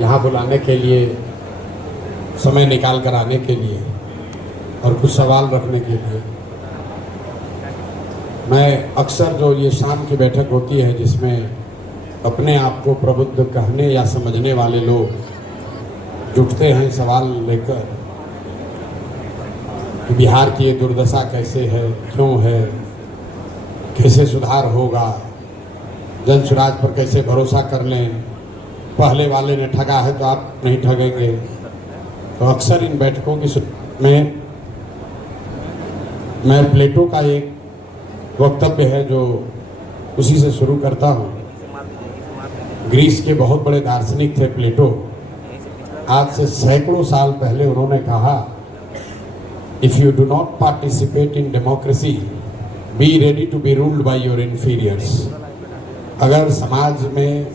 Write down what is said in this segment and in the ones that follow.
यहाँ बुलाने के लिए, समय निकाल कर आने के लिए और कुछ सवाल रखने के लिए। मैं अक्सर जो ये शाम की बैठक होती है जिसमें अपने आप को प्रबुद्ध कहने या समझने वाले लोग जुटते हैं सवाल लेकर कि बिहार की ये दुर्दशा कैसे है, क्यों है, कैसे सुधार होगा, जन स्वराज पर कैसे भरोसा कर लें, पहले वाले ने ठगा है तो आप नहीं ठगेंगे। तो अक्सर इन बैठकों की में मैं प्लेटो का एक वक्तव्य है जो उसी से शुरू करता हूँ। ग्रीस के बहुत बड़े दार्शनिक थे प्लेटो। आज से सैकड़ों साल पहले उन्होंने कहा, if you do not participate in democracy be ready to be ruled by your inferiors. अगर समाज में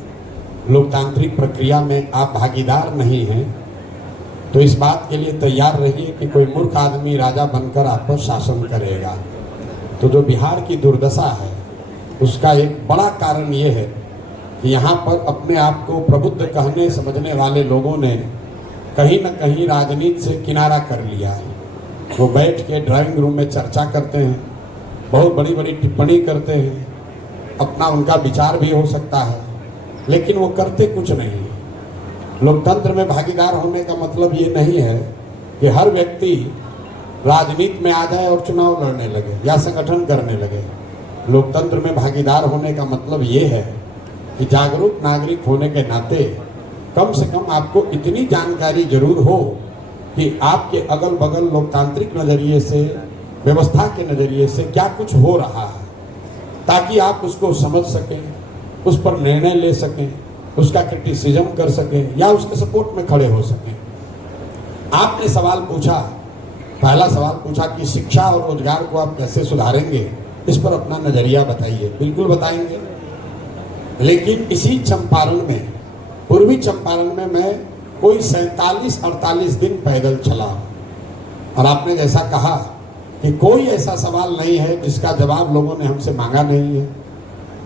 लोकतांत्रिक प्रक्रिया में आप भागीदार नहीं हैं तो इस बात के लिए तैयार रहिए कि कोई मूर्ख आदमी राजा बनकर आप पर शासन करेगा। तो जो बिहार की दुर्दशा है उसका एक बड़ा कारण ये है कि यहाँ पर अपने आप को प्रबुद्ध कहने समझने वाले लोगों ने कहीं न कहीं राजनीति से किनारा कर लिया है। वो बैठ के ड्राइंग रूम में चर्चा करते हैं, बहुत बड़ी बड़ी टिप्पणी करते हैं, अपना उनका विचार भी हो सकता है, लेकिन वो करते कुछ नहीं। लोकतंत्र में भागीदार होने का मतलब ये नहीं है कि हर व्यक्ति राजनीति में आ जाए और चुनाव लड़ने लगे या संगठन करने लगे। लोकतंत्र में भागीदार होने का मतलब ये है कि जागरूक नागरिक होने के नाते कम से कम आपको इतनी जानकारी जरूर हो कि आपके अगल बगल लोकतांत्रिक नज़रिए से, व्यवस्था के नज़रिए से क्या कुछ हो रहा है, ताकि आप उसको समझ सकें, उस पर निर्णय ले सकें, उसका क्रिटिसिज्म कर सकें या उसके सपोर्ट में खड़े हो सकें। आपने सवाल पूछा, पहला सवाल पूछा कि शिक्षा और रोजगार को आप कैसे सुधारेंगे, इस पर अपना नज़रिया बताइए। बिल्कुल बताएंगे, लेकिन इसी चंपारण में, पूर्वी चंपारण में मैं कोई 47-48 दिन पैदल चला और आपने जैसा कहा कि कोई ऐसा सवाल नहीं है जिसका जवाब लोगों ने हमसे मांगा नहीं है।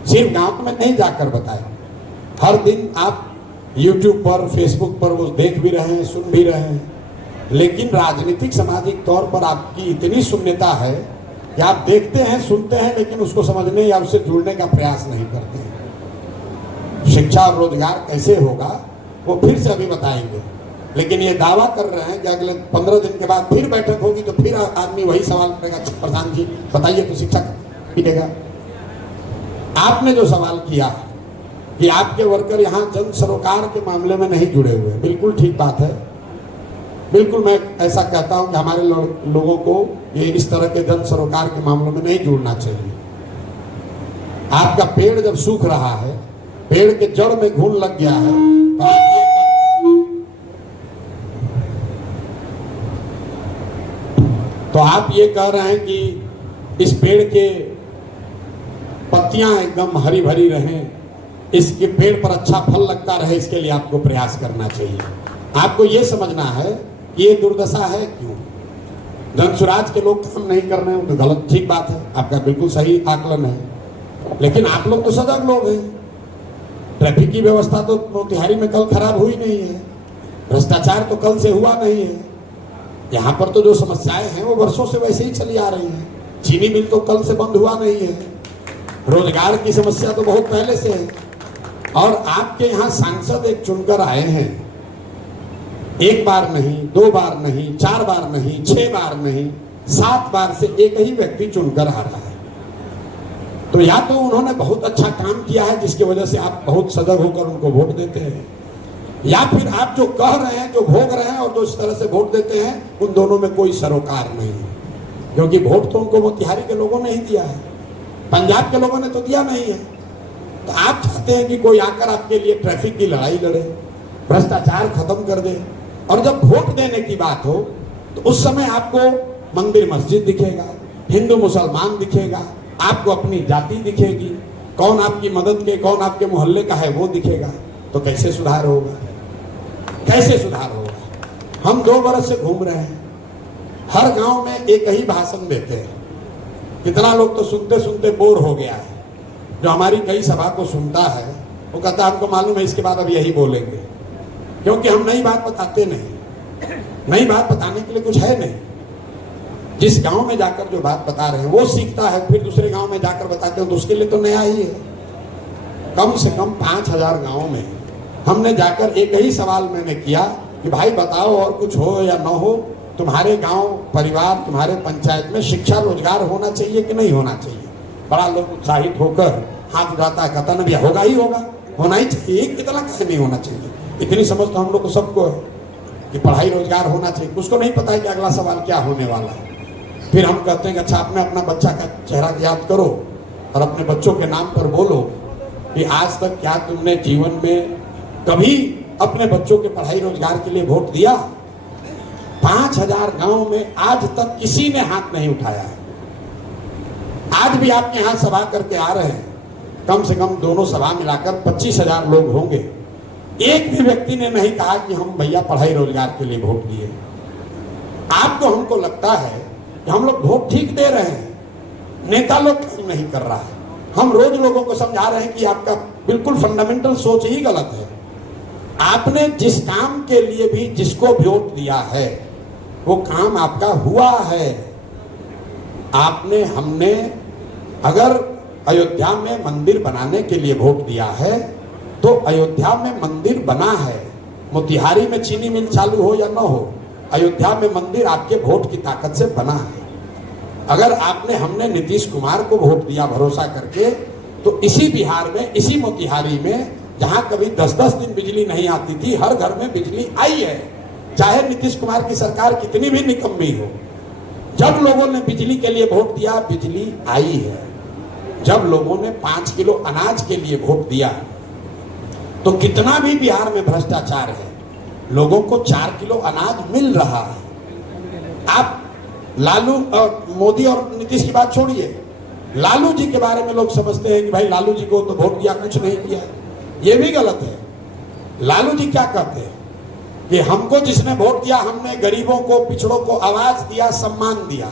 सिर्फ गांव में नहीं जाकर बताया, हर दिन आप YouTube पर, Facebook पर वो देख भी रहे हैं, सुन भी रहे हैं, लेकिन राजनीतिक सामाजिक तौर पर आपकी इतनी शून्यता है कि आप देखते हैं, सुनते हैं, लेकिन उसको समझने या उससे जुड़ने का प्रयास नहीं करते हैं। शिक्षा और रोजगार कैसे होगा वो फिर से अभी बताएंगे, लेकिन ये दावा कर रहे हैं कि अगले 15 दिन के बाद फिर बैठक होगी तो फिर आदमी वही सवाल करेगा, प्रधान जी बताइए तो शिक्षा मिलेगा। आपने जो सवाल किया कि आपके वर्कर यहाँ जन सरोकार के मामले में नहीं जुड़े हुए, बिल्कुल ठीक बात है। बिल्कुल मैं ऐसा कहता हूँ कि हमारे लोगों को ये इस तरह के जन सरोकार के मामलों में नहीं जुड़ना चाहिए। आपका पेड़ जब सूख रहा है, पेड़ के जड़ में घुन लग गया है, तो आप ये कह रहे हैं कि इस पेड़ के पत्तियां एकदम हरी भरी रहें, इसके पेड़ पर अच्छा फल लगता रहे, इसके लिए आपको प्रयास करना चाहिए। आपको ये समझना है कि ये दुर्दशा है क्यों। जन स्वराज के लोग काम नहीं कर रहे हैं, तो गलत, ठीक बात है, आपका बिल्कुल सही आकलन है, लेकिन आप लोग तो सजग लोग हैं। ट्रैफिक की व्यवस्था तो मोतिहारी में कल खराब हुई नहीं है, भ्रष्टाचार तो कल से हुआ नहीं है, यहाँ पर तो जो समस्याएं हैं वो वर्षों से वैसे ही चली आ रही हैं। चीनी मिल तो कल से बंद हुआ नहीं है, रोजगार की समस्या तो बहुत पहले से है, और आपके यहाँ सांसद एक चुनकर आए हैं, एक बार नहीं, 2 बार नहीं, 4 बार नहीं, 6 बार नहीं, 7 बार से एक ही व्यक्ति चुनकर आ रहा है। तो या तो उन्होंने बहुत अच्छा काम किया है जिसकी वजह से आप बहुत सजग होकर उनको वोट देते हैं, या फिर आप जो कह रहे हैं, जो भोग रहे हैं और जो इस तरह से वोट देते हैं, उन दोनों में कोई सरोकार नहीं है। क्योंकि वोट तो उनको मोतिहारी के लोगों ने ही दिया है, पंजाब के लोगों ने तो दिया नहीं है। तो आप चाहते हैं कि कोई आकर आपके लिए ट्रैफिक की लड़ाई लड़े, भ्रष्टाचार खत्म कर दे, और जब वोट देने की बात हो तो उस समय आपको मंदिर मस्जिद दिखेगा, हिंदू मुसलमान दिखेगा, आपको अपनी जाति दिखेगी, कौन आपकी मदद के, कौन आपके मोहल्ले का है वो दिखेगा। तो कैसे सुधार होगा, कैसे सुधार होगा। हम 2 बरस से घूम रहे हैं, हर गांव में एक ही भाषण देते हैं, कितना लोग तो सुनते सुनते बोर हो गया है। जो हमारी कई सभा को सुनता है वो कहता है हमको मालूम है इसके बाद अब यही बोलेंगे, क्योंकि हम नई बात बताते नहीं, नई बात बताने के लिए कुछ है नहीं। जिस गांव में जाकर जो बात बता रहे हैं वो सीखता है, फिर दूसरे गांव में जाकर बताते हैं तो उसके लिए तो नया ही है। कम से कम 5000 गांव में हमने जाकर एक ही सवाल मैंने किया कि भाई बताओ, और कुछ हो या ना हो, तुम्हारे गांव परिवार, तुम्हारे पंचायत में शिक्षा रोजगार होना चाहिए कि नहीं होना चाहिए? बड़ा लोग उत्साहित होकर हाथ उठाता है, कहता ना होगा ही होगा, होना ही चाहिए, कितना कैसे नहीं होना चाहिए। इतनी समझ तो हम लोग को सबको है कि पढ़ाई रोजगार होना चाहिए। उसको नहीं पता है कि अगला सवाल क्या होने वाला है। फिर हम कहते हैं कि अच्छा अपने अपना बच्चा का चेहरा याद करो और अपने बच्चों के नाम पर बोलो कि आज तक क्या तुमने जीवन में कभी अपने बच्चों के पढ़ाई रोजगार के लिए वोट दिया? 5000 गांव में आज तक किसी ने हाथ नहीं उठाया है। आज भी आपके यहां सभा करके आ रहे हैं, कम से कम दोनों सभा मिलाकर 25,000 लोग होंगे। एक भी व्यक्ति ने नहीं कहा कि हम भैया पढ़ाई रोजगार के लिए वोट दिए। आपको हमको लगता है कि हम लोग वोट ठीक दे रहे हैं, नेता लोग नहीं कर रहा है। हम रोज लोगों को समझा रहे हैं कि आपका बिल्कुल फंडामेंटल सोच ही गलत है। आपने जिस काम के लिए भी जिसको वोट दिया है वो काम आपका हुआ है। आपने हमने अगर अयोध्या में मंदिर बनाने के लिए वोट दिया है तो अयोध्या में मंदिर बना है। मोतिहारी में चीनी मिल चालू हो या ना हो, अयोध्या में मंदिर आपके वोट की ताकत से बना है। अगर आपने हमने नीतीश कुमार को वोट दिया भरोसा करके, तो इसी बिहार में, इसी मोतिहारी में, जहां कभी 10-10 दिन बिजली नहीं आती थी, हर घर में बिजली आई है। चाहे नीतीश कुमार की सरकार कितनी भी निकम्मी हो, जब लोगों ने बिजली के लिए वोट दिया बिजली आई है। जब लोगों ने 5 किलो अनाज के लिए वोट दिया तो कितना भी बिहार में भ्रष्टाचार है, लोगों को 4 किलो अनाज मिल रहा है। आप लालू और मोदी और नीतीश की बात छोड़िए, लालू जी के बारे में लोग समझते हैं कि भाई लालू जी को तो वोट दिया, कुछ नहीं किया। ये भी गलत है। लालू जी क्या कहते हैं कि हमको जिसने वोट दिया, हमने गरीबों को, पिछड़ों को आवाज दिया, सम्मान दिया।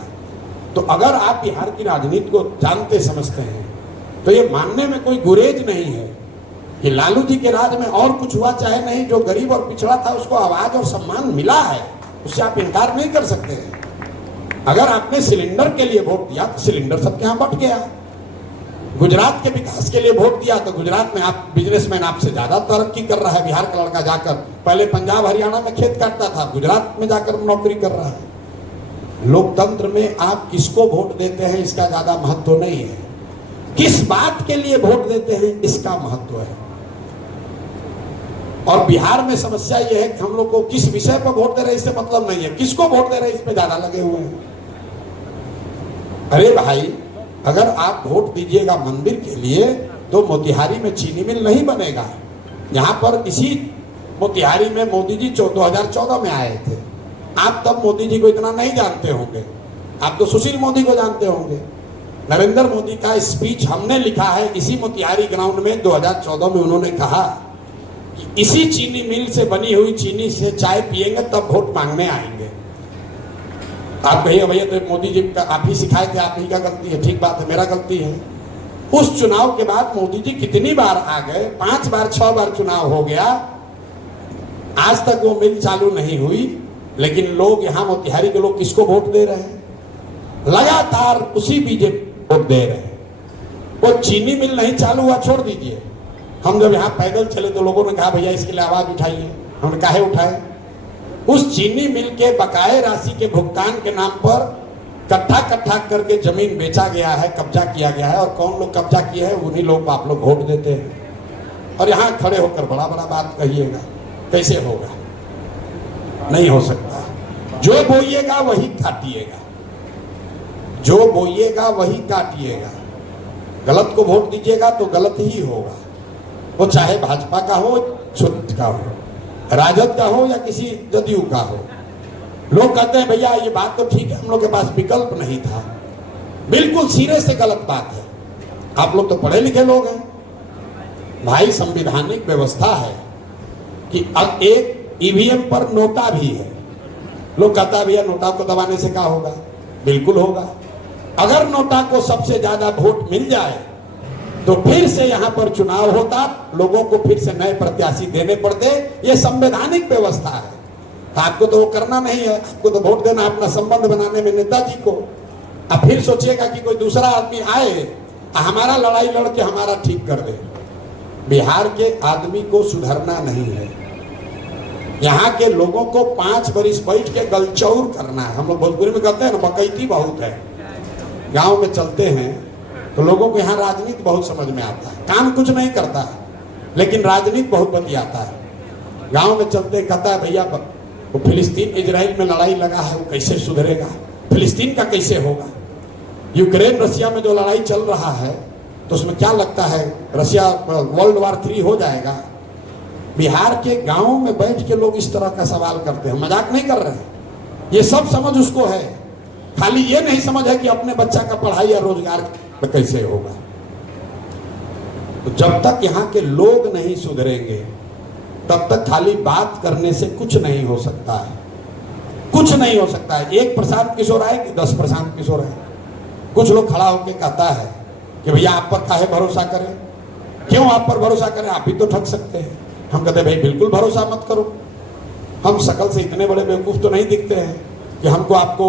तो अगर आप बिहार की राजनीति को जानते समझते हैं तो ये मानने में कोई गुरेज नहीं है कि लालू जी के राज में और कुछ हुआ चाहे नहीं, जो गरीब और पिछड़ा था उसको आवाज और सम्मान मिला है, उससे आप इनकार नहीं कर सकते हैं। अगर आपने सिलेंडर के लिए वोट दिया तो सिलेंडर सबके यहाँ बट गया। गुजरात के विकास के लिए वोट दिया तो गुजरात में आप बिजनेसमैन आपसे ज्यादा तरक्की कर रहा है। बिहार का लड़का जाकर पहले पंजाब हरियाणा में खेत काटता था, गुजरात में जाकर नौकरी कर रहा है। लोकतंत्र में आप किसको वोट देते हैं इसका ज्यादा महत्व नहीं है, किस बात के लिए वोट देते हैं इसका महत्व है। और बिहार में समस्या यह है कि हम लोग को किस विषय पर वोट दे रहे हैं इससे मतलब नहीं है, किसको वोट दे रहे हैं इस पे ज्यादा लगे हुए हैं। अरे भाई, अगर आप वोट दीजिएगा मंदिर के लिए तो मोतिहारी में चीनी मिल नहीं बनेगा। यहाँ पर इसी मोतिहारी में मोदी जी 2014 में आए थे। आप तब मोदी जी को इतना नहीं जानते होंगे, आप तो सुशील मोदी को जानते होंगे। नरेंद्र मोदी का स्पीच हमने लिखा है इसी मोतिहारी ग्राउंड में 2014 में। उन्होंने कहा कि इसी चीनी मिल से बनी हुई चीनी से चाय पिएंगे तब वोट मांगने आएंगे। आप कहिए भैया तो मोदी जी का आप ही सिखाए थे, आप ही का गलती है। ठीक बात है, मेरा गलती है। उस चुनाव के बाद मोदी जी कितनी बार आ गए, 5 बार 6 बार चुनाव हो गया, आज तक वो मिल चालू नहीं हुई। लेकिन लोग यहाँ मोतिहारी के लोग किसको वोट दे रहे हैं? लगातार उसी बीजेपी वोट दे रहे हैं। वो चीनी मिल नहीं चालू हुआ, छोड़ दीजिए। हम जब यहाँ पैदल चले तो लोगों ने कहा भैया इसके लिए आवाज उठाइए। हमने काहे उठाए? उस चीनी मिल के बकाये राशि के भुगतान के नाम पर कट्ठा करके जमीन बेचा गया है, कब्जा किया गया है। और कौन लोग कब्जा किए हैं? उन्हीं लोग को आप लोग वोट देते हैं। और यहाँ खड़े होकर बड़ा बड़ा बात कहिएगा, कैसे होगा? नहीं हो सकता। जो बोइएगा वही काटिएगा, जो बोइएगा वही काटिएगा। गलत को वोट दीजिएगा तो गलत ही होगा, वो चाहे भाजपा का हो, छुट का हो, राजद का हो या किसी जदयू का हो। लोग कहते हैं भैया ये बात तो ठीक है, हम लोग के पास विकल्प नहीं था। बिल्कुल सिरे से गलत बात है। आप लोग तो पढ़े लिखे लोग हैं भाई। संवैधानिक व्यवस्था है कि अब एक ईवीएम पर नोटा भी है। लोग कहता है भैया नोटा को दबाने से क्या होगा? बिल्कुल होगा। अगर नोटा को सबसे ज्यादा वोट मिल जाए तो फिर से यहां पर चुनाव होता, लोगों को फिर से नए प्रत्याशी देने पड़ते। ये संवैधानिक व्यवस्था है। आपको तो वो करना नहीं है, आपको तो वोट देना अपना संबंध बनाने में नेताजी को। अब फिर सोचिएगा कि कोई दूसरा आदमी आए, हमारा लड़ाई लड़ के हमारा ठीक कर दे। बिहार के आदमी को सुधरना नहीं है, यहाँ के लोगों को 5 बरिस बैठ के गलचौर करना है। हम लोग भोजपुरी में कहते हैं ना, बकैती बहुत है। गांव में चलते हैं तो लोगों को यहाँ राजनीति बहुत समझ में आता है, काम कुछ नहीं करता है, लेकिन राजनीति बहुत बतियाता है। गांव में चलते कहता है भैया वो फिलिस्तीन इजराइल में लड़ाई लगा है, वो कैसे सुधरेगा, फिलिस्तीन का कैसे होगा। यूक्रेन रशिया में जो लड़ाई चल रहा है तो उसमें क्या लगता है रशिया वर्ल्ड वार 3 हो जाएगा। बिहार के गांव में बैठ के लोग इस तरह का सवाल करते हैं, मजाक नहीं कर रहे हैं। ये सब समझ उसको है, खाली ये नहीं समझ है कि अपने बच्चा का पढ़ाई या रोजगार कैसे होगा। तो जब तक यहाँ के लोग नहीं सुधरेंगे तब तक खाली बात करने से कुछ नहीं हो सकता है, कुछ नहीं हो सकता है। एक प्रशांत किशोर आए कि 10 प्रशांत किशोर आए। कुछ लोग खड़ा होकर कहता है कि भैया आप पर काहे भरोसा करें, क्यों आप पर भरोसा करें, आप ही तो ठग सकते हैं। हम कहते हैं भाई बिल्कुल भरोसा मत करो, हम शकल से इतने बड़े बेवकूफ तो नहीं दिखते हैं कि हमको आपको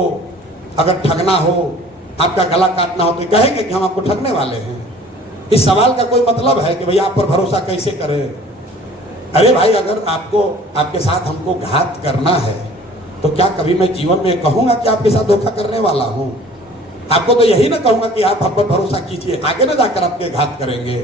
अगर ठगना हो, आपका गला काटना हो तो कहेंगे कि हम आपको ठगने वाले हैं। इस सवाल का कोई मतलब है कि भैया आप पर भरोसा कैसे करें। अरे भाई अगर आपको आपके साथ हमको घात करना है तो क्या कभी मैं जीवन में कहूंगा कि आपके साथ धोखा करने वाला हूं। आपको तो यही ना कहूंगा कि आप हम पर भरोसा कीजिए, आगे ना जाकर आपके घात करेंगे।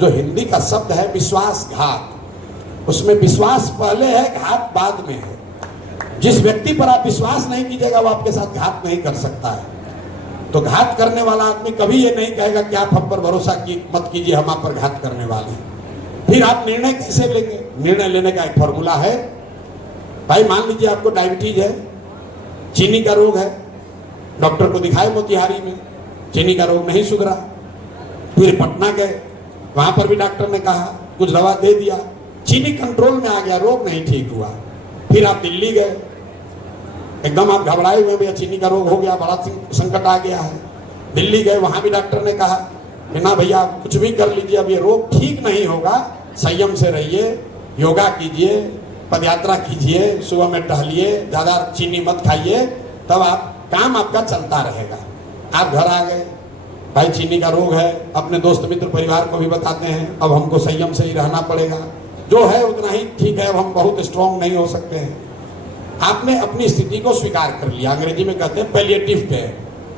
जो हिंदी का शब्द है विश्वासघात, उसमें विश्वास पहले है, घात बाद में है। जिस व्यक्ति पर आप विश्वास नहीं कीजिएगा वो आपके साथ घात नहीं कर सकता है। तो घात करने वाला आदमी कभी ये नहीं कहेगा कि आप हम पर भरोसा मत कीजिए, हम आप पर घात करने वाले हैं। फिर आप निर्णय कैसे लेंगे। निर्णय लेने का एक फॉर्मूला है। भाई मान लीजिए आपको डायबिटीज है, चीनी का रोग है, डॉक्टर को दिखाए मोतिहारी में, चीनी का रोग नहीं सुधरा। फिर पटना गए, वहां पर भी डॉक्टर ने कहा, कुछ दवा दे दिया, चीनी कंट्रोल में आ गया, रोग नहीं ठीक हुआ। फिर आप दिल्ली गए, एकदम आप घबराए हुए, भैया चीनी का रोग हो गया, बड़ा संकट आ गया है। दिल्ली गए, वहां भी डॉक्टर ने कहा कि ना भैया कुछ भी कर लीजिए, अब ये रोग ठीक नहीं होगा, संयम से रहिए, योगा कीजिए, पदयात्रा कीजिए, सुबह में टहलिए, ज्यादा चीनी मत खाइए, तब आप काम आपका चलता रहेगा। आप घर आ गए, भाई चीनी का रोग है, अपने दोस्त मित्र परिवार को भी बताते हैं, अब हमको संयम से ही रहना पड़ेगा, जो है उतना ही ठीक है, अब हम बहुत स्ट्रांग नहीं हो सकते हैं। आपने अपनी स्थिति को स्वीकार कर लिया, अंग्रेजी में कहते हैं पैलिएटिव केयर,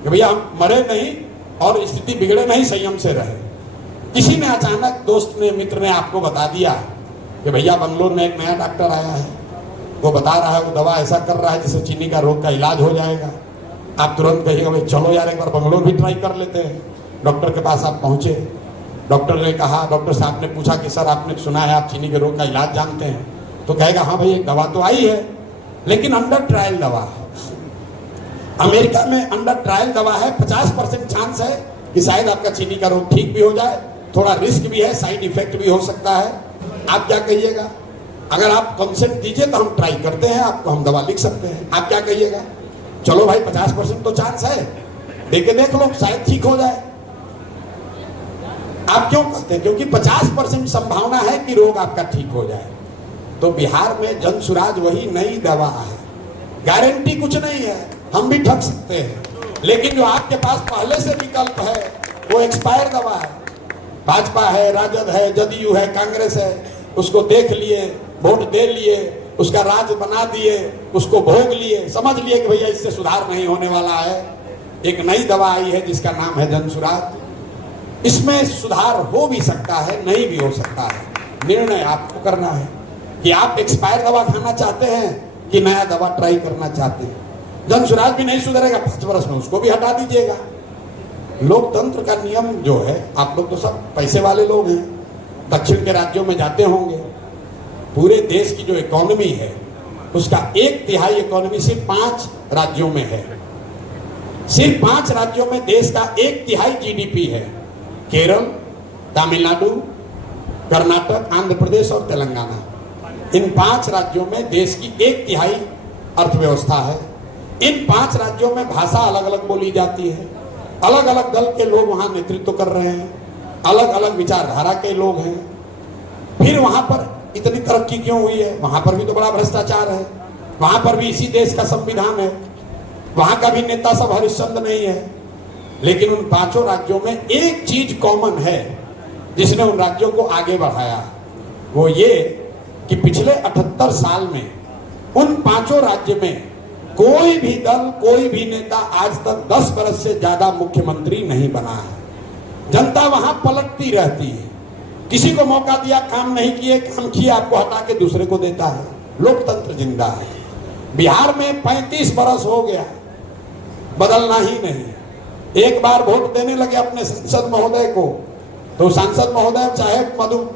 कि भैया हम मरे नहीं और स्थिति बिगड़े नहीं, संयम से रहे। किसी ने अचानक दोस्त ने मित्र ने आपको बता दिया कि भैया बंगलोर में एक नया डॉक्टर आया है, वो बता रहा है वो दवा ऐसा कर रहा है जिससे चीनी का रोग का इलाज हो जाएगा। आप तुरंत कहिएगा भाई चलो यार एक बार बंगलोर भी ट्राई कर लेते हैं। डॉक्टर के पास आप पहुंचे, डॉक्टर ने कहा, डॉक्टर साहब ने पूछा कि सर आपने सुना है आप चीनी के रोग का इलाज जानते हैं, तो कहेगा हाँ भाई एक दवा तो आई है लेकिन अंडर ट्रायल दवा है। अमेरिका में अंडर ट्रायल दवा है, 50% चांस है कि शायद आपका चीनी का रोग ठीक भी हो जाए, थोड़ा रिस्क भी है, साइड इफेक्ट भी हो सकता है। आप क्या कहिएगा? अगर आप कंसेंट दीजिए तो हम ट्राई करते हैं, आपको हम दवा लिख सकते हैं। आप क्या कहिएगा? चलो भाई 50% तो चांस है, देके देख लो शायद ठीक हो जाए। आप क्यों कहते हैं? क्योंकि 50% संभावना है कि रोग आपका ठीक हो जाए। तो बिहार में जनसुराज वही नई दवा है, गारंटी कुछ नहीं है, हम भी ठग सकते हैं, लेकिन जो आपके पास पहले से विकल्प है वो एक्सपायर दवा है। भाजपा है, राजद है, जदयू है, कांग्रेस है, उसको देख लिए, वोट दे लिए, उसका राज बना दिए, उसको भोग लिए, समझ लिए कि भैया इससे सुधार नहीं होने वाला है। एक नई दवा आई है जिसका नाम है जनसुराज। इसमें सुधार हो भी सकता है, नहीं भी हो सकता है। निर्णय आपको करना है कि आप एक्सपायर दवा खाना चाहते हैं कि नया दवा ट्राई करना चाहते हैं। जनसुराज भी नहीं सुधरेगा, 5 वर्ष में उसको भी हटा दीजिएगा। लोकतंत्र का नियम जो है, आप लोग तो सब पैसे वाले लोग हैं, दक्षिण के राज्यों में जाते होंगे, पूरे देश की जो इकोनॉमी है उसका 1/3 इकोनॉमी सिर्फ 5 राज्यों में है। सिर्फ 5 राज्यों में देश का 1/3 जीडीपी है। केरल, तमिलनाडु, कर्नाटक, आंध्र प्रदेश और तेलंगाना, इन 5 राज्यों में देश की 1/3 अर्थव्यवस्था है। इन 5 राज्यों में भाषा अलग अलग बोली जाती है, अलग अलग दल के लोग वहां नेतृत्व कर रहे हैं। अलग अलग विचारधारा के लोग हैं। फिर वहां पर इतनी तरक्की क्यों हुई है? वहां पर भी तो बड़ा भ्रष्टाचार है, वहां पर भी इसी देश का संविधान है, वहां का भी नेता सब हरिश्चंद्र नहीं है। लेकिन उन पांचों राज्यों में एक चीज कॉमन है जिसने उन राज्यों को आगे बढ़ाया, वो ये कि पिछले 78 साल में उन पांचों राज्य में कोई भी दल, कोई भी नेता आज तक 10 वर्ष से ज्यादा मुख्यमंत्री नहीं बना है। जनता वहां पलटती रहती है, किसी को मौका दिया काम नहीं किए, काम किया आपको हटा के दूसरे को देता है। लोकतंत्र जिंदा है। बिहार में 35 वर्ष हो गया, बदलना ही नहीं। एक बार वोट देने लगे अपने सांसद महोदय को, तो सांसद महोदय चाहे मधु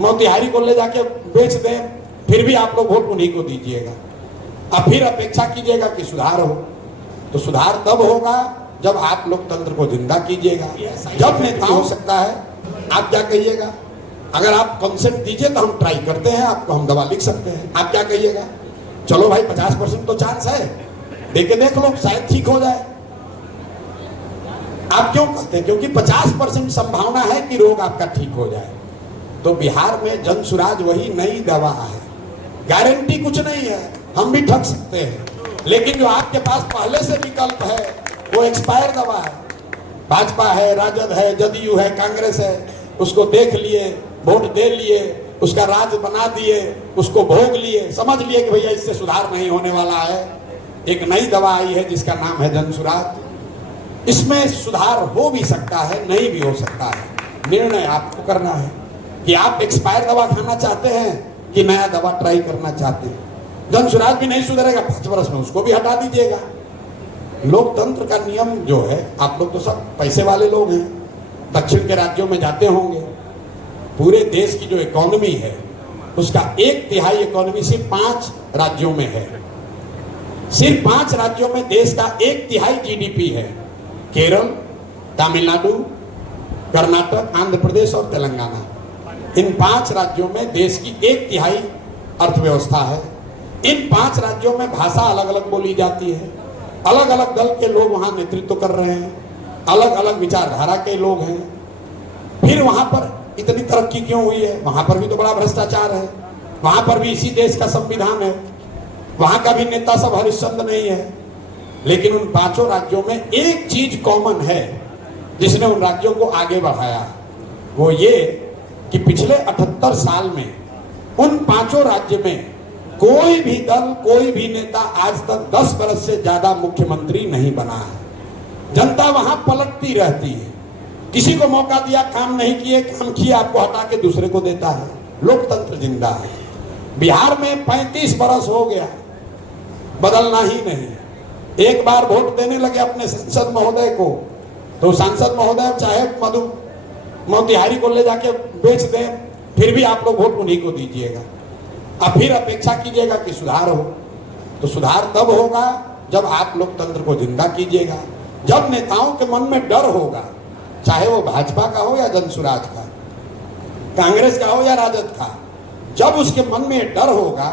मोतिहारी को ले जाके बेच दें, फिर भी आप लोग वोट उन्हीं को दीजिएगा। अब फिर अपेक्षा कीजिएगा कि सुधार हो, तो सुधार तब होगा जब आप लोकतंत्र को जिंदा कीजिएगा। जब नेता हो सकता है, आप क्या कहिएगा? अगर आप कंसेंट दीजिए तो हम ट्राई करते हैं, आपको हम दवा लिख सकते हैं। आप क्या कहिएगा? चलो भाई 50% तो चांस है, देके देख लो, शायद ठीक हो जाए। आप क्यों कहते हैं? क्योंकि 50% संभावना है कि रोग आपका ठीक हो जाए। तो बिहार में जन सुराज वही नई दवा है, गारंटी कुछ नहीं है, हम भी ठग सकते हैं, लेकिन जो आपके पास पहले से विकल्प है वो एक्सपायर दवा है। भाजपा है, राजद है, जदयू है, कांग्रेस है, उसको देख लिए, वोट दे लिए, उसका राज बना दिए, उसको भोग लिए, समझ लिए कि भैया इससे सुधार नहीं होने वाला है। एक नई दवा आई है जिसका नाम है जन सुराज। इसमें सुधार हो भी सकता है, नहीं भी हो सकता है। निर्णय आपको करना है कि आप एक्सपायर दवा खाना चाहते हैं कि नया दवा ट्राई करना चाहते हैं। जन सुराज भी नहीं सुधरेगा, 5 वर्ष में उसको भी हटा दीजिएगा। लोकतंत्र का नियम जो है, आप लोग तो सब पैसे वाले लोग हैं, दक्षिण के राज्यों में जाते होंगे, पूरे देश की जो इकोनॉमी है उसका 1/3 इकोनॉमी सिर्फ 5 राज्यों में है। सिर्फ 5 राज्यों में देश का 1/3 जीडीपी है। केरल, तमिलनाडु, कर्नाटक, आंध्र प्रदेश और तेलंगाना। इन 5 राज्यों में देश की 1/3 अर्थव्यवस्था है। इन 5 राज्यों में भाषा अलग अलग बोली जाती है, अलग अलग दल के लोग वहां नेतृत्व कर रहे हैं, अलग अलग विचारधारा के लोग हैं। फिर वहां पर इतनी तरक्की क्यों हुई है? वहां पर भी तो बड़ा भ्रष्टाचार है, वहां पर भी इसी देश का संविधान है, वहां का भी नेता सब हरिश्चंद्र नहीं है। लेकिन उन पांचों राज्यों में एक चीज कॉमन है जिसने उन राज्यों को आगे बढ़ाया, वो ये कि पिछले 78 साल में उन पांचों राज्य में कोई भी दल, कोई भी नेता आज तक 10 वर्ष से ज्यादा मुख्यमंत्री नहीं बना है। जनता वहां पलटती रहती है, किसी को मौका दिया काम नहीं किए, काम किया आपको हटा के दूसरे को देता है। लोकतंत्र जिंदा है। बिहार में 35 वर्ष हो गया, बदलना ही नहीं। एक बार वोट देने लगे अपने सांसद महोदय को, तो सांसद महोदय चाहे मधु मोतिहारी को ले जाके बेच दें, फिर भी आप लोग वोट उन्हीं को दीजिएगा। अब फिर अपेक्षा कीजिएगा कि सुधार हो, तो सुधार तब होगा जब आप लोकतंत्र को जिंदा कीजिएगा। जब नेताओं के मन में डर होगा, चाहे वो भाजपा का हो या जनसुराज का, कांग्रेस का हो या राजद का, जब उसके मन में डर होगा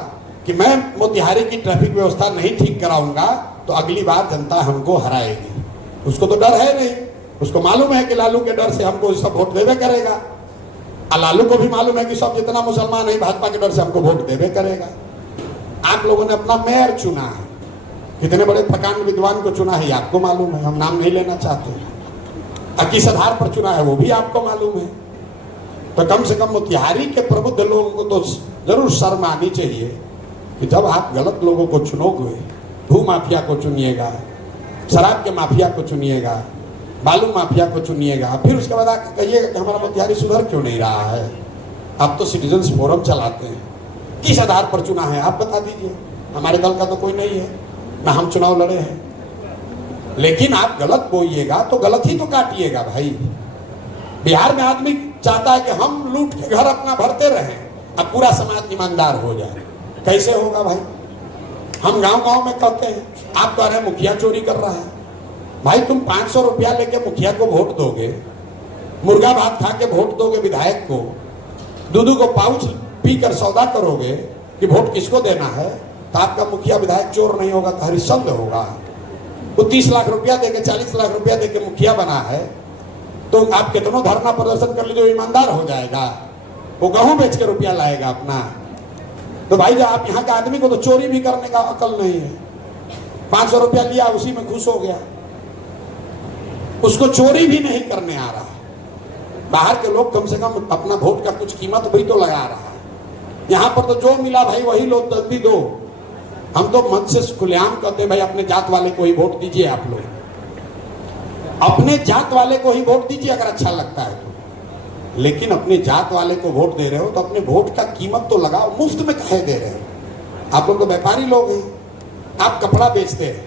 कि मैं मोतिहारी की ट्रैफिक व्यवस्था नहीं ठीक कराऊंगा तो अगली बार जनता हमको हराएगी। उसको तो डर है नहीं, उसको मालूम है कि लालू के डर से हमको सब वोट देवे करेगा, और लालू को भी मालूम है कि सब जितना मुसलमान है भाजपा के डर से हमको वोट देवे करेगा। आप लोगों ने अपना मेयर चुना है, कितने बड़े प्रकांड विद्वान को चुना है आपको मालूम है, हम नाम नहीं लेना चाहते। किस आधार पर चुना है वो भी आपको मालूम है। तो कम से कम मोतिहारी के प्रबुद्ध लोगों को तो जरूर शर्म आनी चाहिए कि जब आप गलत लोगों को चुनोगे, भू माफिया को चुनिएगा, शराब के माफिया को चुनिएगा, बालू माफिया को चुनिएगा, फिर उसके बाद आकर कहिएगा कि हमारा मोतिहारी सुधर क्यों नहीं रहा है। आप तो सिटीजन्स फोरम चलाते हैं, किस आधार पर चुना है आप बता दीजिए। हमारे दल का तो कोई नहीं है, ना हम चुनाव लड़े हैं। लेकिन आप गलत बोइएगा तो गलत ही तो काटिएगा भाई। बिहार में आदमी चाहता है कि हम लूट के घर अपना भरते रहें, अब पूरा समाज ईमानदार हो जाए। कैसे होगा भाई? हम गांव गांव में कहते हैं, आप कह रहे हैं मुखिया चोरी कर रहा है। भाई तुम 500 रुपया लेके मुखिया को वोट दोगे, मुर्गा भात खा के वोट दोगे विधायक को, दूध को पाउच पीकर सौदा करोगे कि वोट किसको देना है, तो आपका मुखिया विधायक चोर नहीं होगा तो हरिश्चंद्र होगा। वो 30 लाख रुपया देके 40 लाख रुपया देके मुखिया बना है, तो आप कितनों धरना प्रदर्शन कर लीजिए, ईमानदार हो जाएगा? वो गेहूं बेच के रुपया लाएगा अपना? तो भाई जो आप यहाँ के आदमी को तो चोरी भी करने का अकल नहीं है। 500 रुपया लिया, उसी में खुश हो गया, उसको चोरी भी नहीं करने आ रहा। बाहर के लोग कम से कम अपना वोट का कुछ कीमत भी तो लगा रहा है। यहाँ पर तो जो मिला भाई वही लो, जल्दी दो। हम तो मन से खुलेआम कहते हैं भाई अपने जात वाले को ही वोट दीजिए। आप लोग अपने जात वाले को ही वोट दीजिए अगर अच्छा लगता है तो। लेकिन अपने जात वाले को वोट दे रहे हो तो अपने वोट का कीमत तो लगाओ। मुफ्त में कहे दे रहे हो? आप लोग तो व्यापारी लोग हैं। आप कपड़ा बेचते हैं,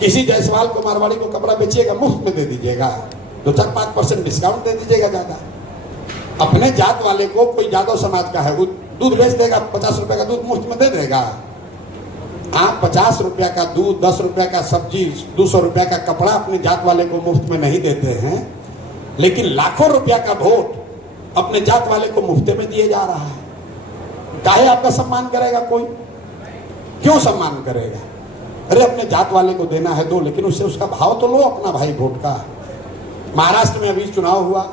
किसी जायसवाल को मारवाड़ी को कपड़ा बेचिएगा, मुफ्त में दे दीजिएगा, 2-4-5% डिस्काउंट दे दीजिएगा ज्यादा। अपने जात वाले को कोई यादव समाज का है, वो दूध बेच देगा, 50 रुपए का दूध मुफ्त में दे देगा। आप 50 रुपया का दूध, 10 रुपया का सब्जी, 200 रुपया का कपड़ा अपने जात वाले को मुफ्त में नहीं देते हैं, लेकिन लाखों रुपया का वोट अपने जात वाले को मुफ्ते में दिए जा रहा है। काहे आपका सम्मान करेगा कोई? क्यों सम्मान करेगा? अरे अपने जात वाले को देना है दो, लेकिन उससे उसका भाव तो लो अपना भाई वोट का। महाराष्ट्र में अभी चुनाव हुआ,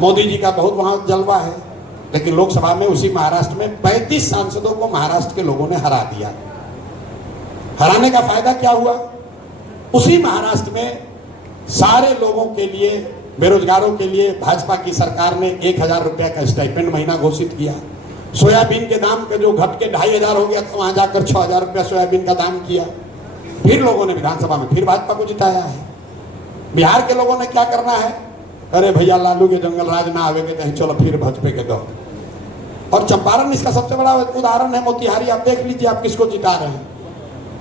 मोदी जी का बहुत वहां जलवा है, लेकिन लोकसभा में उसी महाराष्ट्र में 35 सांसदों को महाराष्ट्र के लोगों ने हरा दिया। हराने का फायदा क्या हुआ? उसी महाराष्ट्र में सारे लोगों के लिए, बेरोजगारों के लिए भाजपा की सरकार ने 1000 रुपया का स्टाइपेंड महीना घोषित किया। सोयाबीन के दाम का जो घट के 2500 हो गया था, वहां जाकर 6000 रुपया सोयाबीन का दाम किया। फिर लोगों ने विधानसभा में फिर भाजपा को जिताया है। बिहार के लोगों ने क्या करना है? अरे भैया लालू के जंगल राज ना आवे के कहीं, चलो फिर भाजपा के दो। और चंपारण इसका सबसे बड़ा उदाहरण है। मोतिहारी आप देख लीजिए, आप किसको जिता रहे हैं।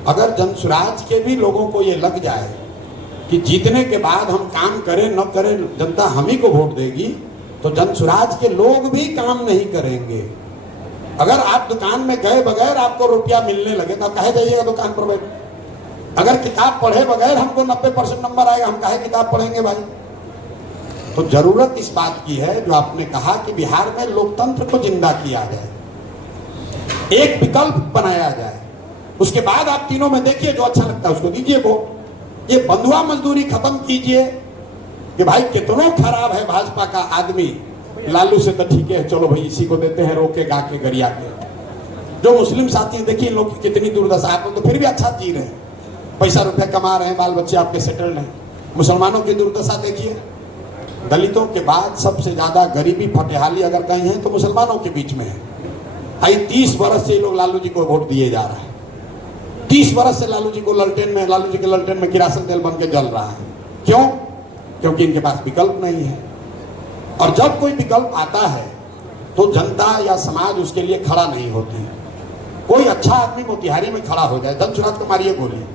अगर जनसुराज के भी लोगों को ये लग जाए कि जीतने के बाद हम काम करें न करें, जनता हम ही को वोट देगी, तो जनसुराज के लोग भी काम नहीं करेंगे। अगर आप दुकान में गए बगैर आपको रुपया मिलने लगे तो आप कहे जाइएगा दुकान पर बैठ? अगर किताब पढ़े बगैर हमको 90% नंबर आएगा, हम काहे किताब पढ़ेंगे भाई? तो जरूरत इस बात की है, जो आपने कहा कि बिहार में लोकतंत्र को जिंदा किया जाए, एक विकल्प बनाया जाए, उसके बाद आप तीनों में देखिए जो अच्छा लगता है उसको दीजिए वोट। ये बंधुआ मजदूरी खत्म कीजिए कि भाई कितना खराब है भाजपा का आदमी, लालू से तो ठीक है, चलो भाई इसी को देते हैं, रोके गा के गरिया के। जो मुस्लिम साथी देखिए लोग की कितनी दुर्दशा, आप लोग तो फिर भी अच्छा जी रहे हैं, पैसा रुपया कमा रहे हैं, बाल बच्चे आपके सेटल्ड हैं। मुसलमानों की दुर्दशा देखिए। दलितों के बाद सबसे ज्यादा गरीबी फटेहाली अगर कहीं है तो मुसलमानों के बीच में है। आई 30 वर्ष से लोग लालू जी को वोट दिए जा रहा है। 30 वर्ष से लालू जी को लालू जी के ललटेन में किरासन तेल बन के जल रहा है। क्यों? क्योंकि इनके पास विकल्प नहीं है। और जब कोई विकल्प आता है तो जनता या समाज उसके लिए खड़ा नहीं होती। कोई अच्छा आदमी मोतिहारी में खड़ा हो जाए, जनसुराज को मारिए गोली,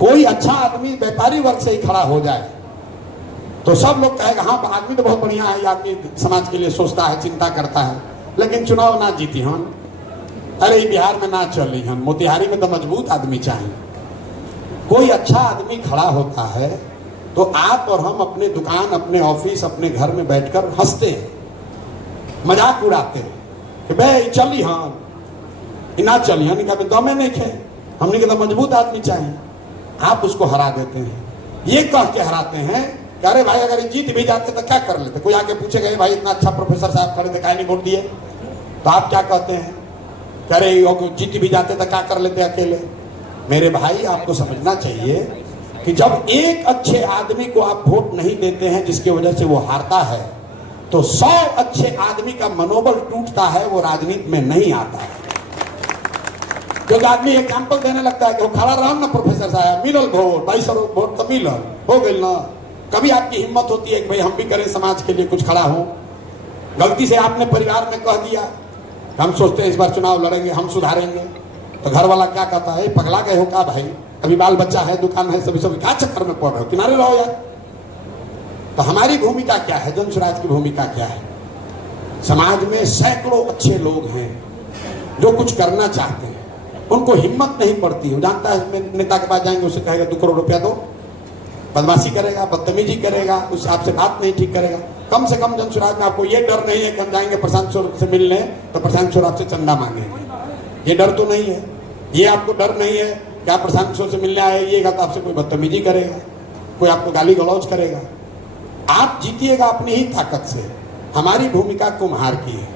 कोई अच्छा आदमी व्यापारी वर्ग से ही खड़ा हो जाए तो सब लोग कहेगा हाँ आदमी तो बहुत बढ़िया है, आदमी समाज के लिए सोचता है, चिंता करता है, लेकिन चुनाव ना जीती हम, अरे बिहार में ना चली हम, मोतिहारी में तो मजबूत आदमी चाहिए। कोई अच्छा आदमी खड़ा होता है तो आप और हम अपने दुकान, अपने ऑफिस, अपने घर में बैठकर हंसते हैं, मजाक उड़ाते हैं कि भाई चली हाँ ना चली हाँ, निकाल दमे नहीं खे, हमने तो मजबूत आदमी चाहिए। आप उसको हरा देते हैं, ये कह के हराते हैं कि अरे भाई अगर जीत भी जाते तो क्या कर लेते। कोई आके पूछेगा भाई इतना अच्छा प्रोफेसर साहब खड़े थे, काहे नहीं वोट दिए? तो आप क्या कहते हैं? अरे जीत भी जाते तो क्या कर लेते अकेले? मेरे भाई आपको समझना चाहिए कि जब एक अच्छे आदमी को आप वोट नहीं देते हैं जिसकी वजह से वो हारता है, तो 100 अच्छे आदमी का मनोबल टूटता है, वो राजनीति में नहीं आता है। क्योंकि आदमी एग्जाम्पल देने लगता है कि वो खड़ा रहा ना प्रोफेसर साहब, मिलल वोट 2200 वोट तो मिलल हो गई ना। कभी आपकी हिम्मत होती है कि भाई हम भी करें, समाज के लिए कुछ खड़ा हो। गलती से आपने परिवार में कह दिया, हम सोचते हैं इस बार चुनाव लड़ेंगे, हम सुधारेंगे, तो घर वाला क्या कहता है, पगला गए हो क्या भाई, अभी बाल बच्चा है, दुकान है, सभी क्या चक्कर में पड़ रहे हो, किनारे रहो यार। तो हमारी भूमिका क्या है, जनसुराज की भूमिका क्या है? समाज में सैकड़ों अच्छे लोग हैं जो कुछ करना चाहते हैं, उनको हिम्मत नहीं पड़ती है। जानता है नेता के पास जाएंगे, उसे कहेगा 2 करोड़ रुपया दो, बदमाशी करेगा, बदतमीजी करेगा, उस आपसे बात नहीं ठीक करेगा। कम से कम जनसुराज में आपको ये डर नहीं है कि हम जाएंगे प्रशांत किशोर से मिलने तो प्रशांत किशोर आपसे चंदा मांगेंगे, ये डर तो नहीं है। ये आपको डर नहीं है कि आप प्रशांत किशोर से मिलने आएगा तो आपसे कोई बदतमीजी करेगा, कोई आपको गाली गलौज करेगा। आप जीतिएगा अपनी ही ताकत से। हमारी भूमिका कुम्हार की है।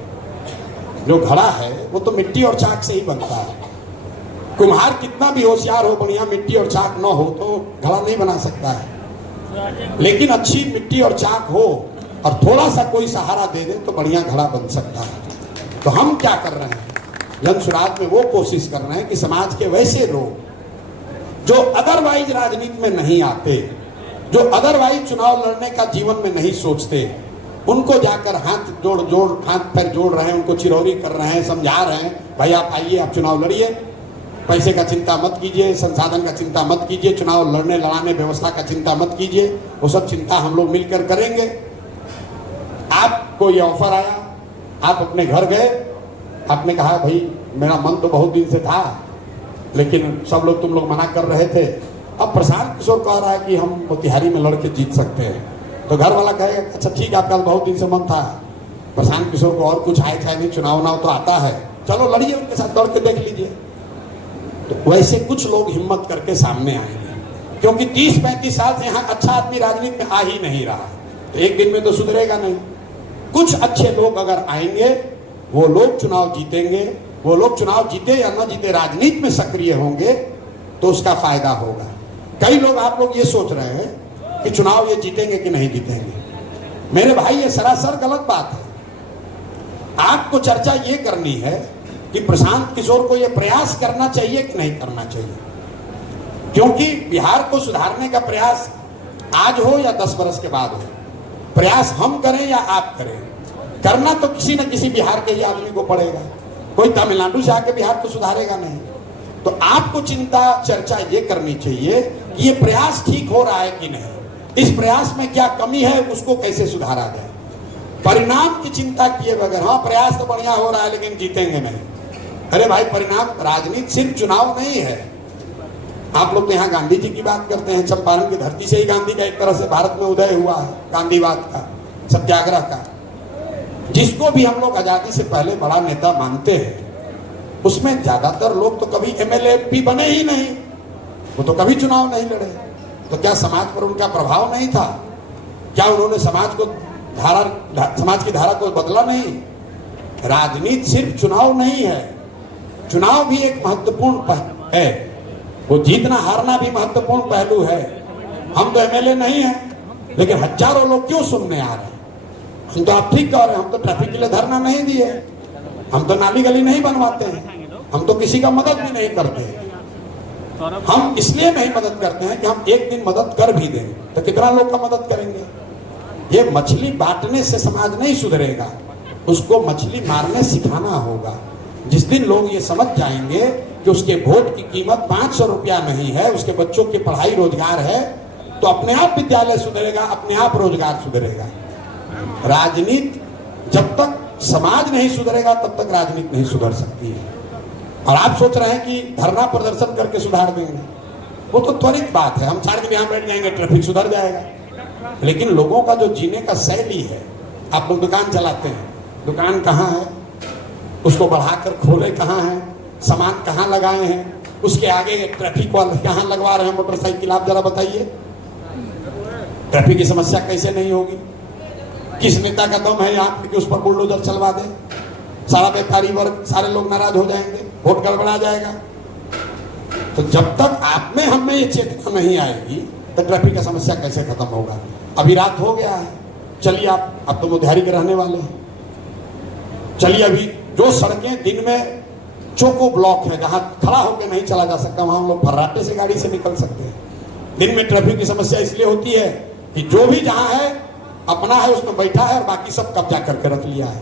जो घड़ा है वो तो मिट्टी और चाक से ही बनता है। कुम्हार कितना भी होशियार हो, बढ़िया मिट्टी और चाक न हो तो घड़ा नहीं बना सकता है। लेकिन अच्छी मिट्टी और चाक हो और थोड़ा सा कोई सहारा दे दे तो बढ़िया घड़ा बन सकता है। तो हम क्या कर रहे हैं, जन स्वराज में वो कोशिश कर रहे हैं कि समाज के वैसे लोग जो अदरवाइज राजनीति में नहीं आते, जो अदरवाइज चुनाव लड़ने का जीवन में नहीं सोचते, उनको जाकर हाथ पैर जोड़ रहे हैं, उनको चिरौरी कर रहे हैं, समझा रहे हैं, भाई आप आइए, आप चुनाव लड़िए, पैसे का चिंता मत कीजिए, संसाधन का चिंता मत कीजिए, चुनाव लड़ने लड़ाने व्यवस्था का चिंता मत कीजिए, वो सब चिंता हम लोग मिलकर करेंगे। आपको ये ऑफर आया, आप अपने घर गए, आपने कहा भाई मेरा मन तो बहुत दिन से था लेकिन सब लोग तुम लोग मना कर रहे थे, अब प्रशांत किशोर कह रहा है कि हम मोतिहारी में लड़के जीत सकते हैं, तो घर वाला कहेगा अच्छा ठीक है, आपका बहुत दिन से मन था, प्रशांत किशोर को और कुछ आए चाहे नहीं, चुनाव तो आता है, चलो लड़िए, उनके साथ दौड़ के देख लीजिए। तो वैसे कुछ लोग हिम्मत करके सामने आएंगे, क्योंकि 30-35 साल से यहाँ अच्छा आदमी राजनीति में आ ही नहीं रहा, तो एक दिन में तो सुधरेगा नहीं। कुछ अच्छे लोग अगर आएंगे, वो लोग चुनाव जीतेंगे, वो लोग चुनाव जीते या न जीते राजनीति में सक्रिय होंगे तो उसका फायदा होगा। कई लोग, आप लोग ये सोच रहे हैं कि चुनाव ये जीतेंगे कि नहीं जीतेंगे, मेरे भाई ये सरासर गलत बात है। आपको चर्चा ये करनी है कि प्रशांत किशोर को ये प्रयास करना चाहिए कि नहीं करना चाहिए, क्योंकि बिहार को सुधारने का प्रयास आज हो या 10 वर्ष के बाद हो, प्रयास हम करें या आप करें, करना तो किसी न किसी बिहार के ही आदमी को पड़ेगा। कोई तमिलनाडु से आके बिहार को सुधारेगा नहीं। तो आपको चिंता चर्चा ये करनी चाहिए कि ये प्रयास ठीक हो रहा है कि नहीं, इस प्रयास में क्या कमी है, उसको कैसे सुधारा जाए। परिणाम की चिंता किए बगैर, हाँ प्रयास तो बढ़िया हो रहा है लेकिन जीतेंगे नहीं, अरे भाई परिणाम, राजनीति सिर्फ चुनाव नहीं है। आप लोग तो यहाँ गांधी जी की बात करते हैं, चंपारण की धरती से ही गांधी का एक तरह से भारत में उदय हुआ है, गांधीवाद का, सत्याग्रह का। जिसको भी हम लोग आजादी से पहले बड़ा नेता मानते हैं, उसमें ज्यादातर लोग तो कभी एमएलए भी बने ही नहीं, वो तो कभी चुनाव नहीं लड़े। तो क्या समाज पर उनका प्रभाव नहीं था? क्या उन्होंने समाज की धारा को बदला नहीं? राजनीति सिर्फ चुनाव नहीं है, चुनाव भी एक महत्वपूर्ण है, वो जीतना हारना भी महत्वपूर्ण पहलू है। हम तो एमएलए नहीं हैं, लेकिन हजारों लोग क्यों सुनने आ रहे हैं? हम तो आप ठीक कह रहे हैं, हम तो ट्रैफिक के लिए धरना नहीं दिए, हम तो नाली गली नहीं बनवाते हैं, हम तो किसी का मदद भी नहीं करते। हम इसलिए नहीं मदद करते हैं कि हम एक दिन मदद कर भी दें तो कितना लोग का मदद करेंगे। ये मछली बांटने से समाज नहीं सुधरेगा, उसको मछली मारने सिखाना होगा। जिस दिन लोग ये समझ जाएंगे कि उसके वोट की कीमत 500 रुपया नहीं है, उसके बच्चों की पढ़ाई रोजगार है, तो अपने आप विद्यालय सुधरेगा, अपने आप रोजगार सुधरेगा। राजनीति जब तक समाज नहीं सुधरेगा तब तक राजनीति नहीं सुधर सकती है। और आप सोच रहे हैं कि धरना प्रदर्शन करके सुधार देंगे, वो तो त्वरित बात है, हम 4 दिन यहाँ बैठ जाएंगे ट्रैफिक सुधर जाएगा। लेकिन लोगों का जो जीने का शैली है, आप लोग दुकान चलाते हैं, दुकान कहाँ है, उसको बढ़ाकर खोले कहाँ है, सामान कहाँ लगाए हैं, उसके आगे ट्रैफिक वाले कहाँ लगवा रहे हैं मोटरसाइकिल, आप जरा बताइए। ट्रैफिक की समस्या कैसे नहीं होगी? किस नेता का दम है यहाँ कि उस पर बुलडोजर चलवा दे? सारा व्यापारी वर्ग, सारे लोग नाराज हो जाएंगे, वोट गड़बड़ा जाएगा। तो जब तक आप में हम में ये चेतना नहीं आएगी तो ट्रैफिक का समस्या कैसे खत्म होगा? अभी रात हो गया है, चलिए आप तो मोतिहारी के रहने वाले हैं, चलिए अभी जो सड़कें दिन में चौको ब्लॉक है, जहां खड़ा होकर नहीं चला जा सकता, वहां हम लोग फर्राटे से गाड़ी से निकल सकते हैं। दिन में ट्रैफिक की समस्या इसलिए होती है कि जो भी जहां है अपना है उसमें बैठा है और बाकी सब कब्जा करके रख लिया है।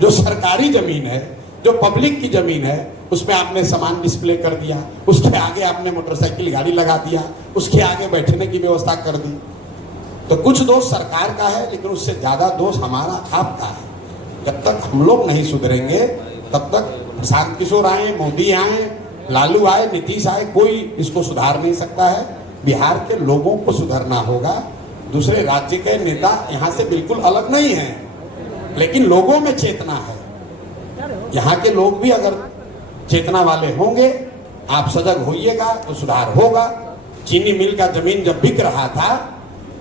जो सरकारी जमीन है, जो पब्लिक की जमीन है, उसमें आपने सामान डिस्प्ले कर दिया, उसके आगे आपने मोटरसाइकिल गाड़ी लगा दिया, उसके आगे बैठने की व्यवस्था कर दी। तो कुछ दोष सरकार का है, लेकिन उससे ज्यादा दोष हमारा आपका है। जब तक हम लोग नहीं सुधरेंगे तब तक प्रशांत किशोर आए, मोदी आए, लालू आए, नीतीश आए, कोई इसको सुधार नहीं सकता है। बिहार के लोगों को सुधरना होगा। दूसरे राज्य के नेता यहाँ से बिल्कुल अलग नहीं हैं, लेकिन लोगों में चेतना है। यहाँ के लोग भी अगर चेतना वाले होंगे, आप सजग होइएगा तो सुधार होगा। चीनी मिल का जमीन जब बिक रहा था